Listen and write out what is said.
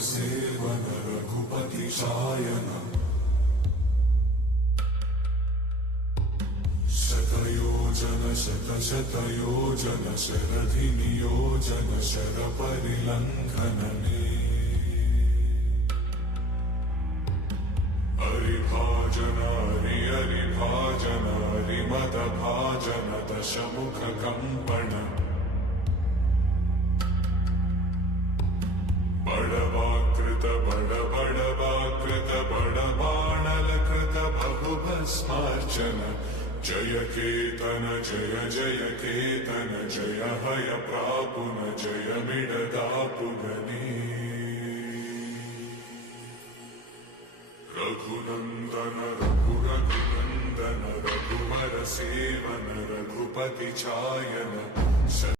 सेवन रघुपति शायन शतयोजन शतशतयोजन शरधि नियोजन शर परिलंघनने हरिभाजन हरिभाजन हरिमद भाजन दशमुख कंपन बड़वाकृत बड़वाकृत बड़बाणलकृत बहुभस्मार्चन जय केतन जय जय केतन जय हय प्रापुन जय मिडदापुगने रघुनंदन रघुनंदन रघुवर सेवन रघुपति चायन।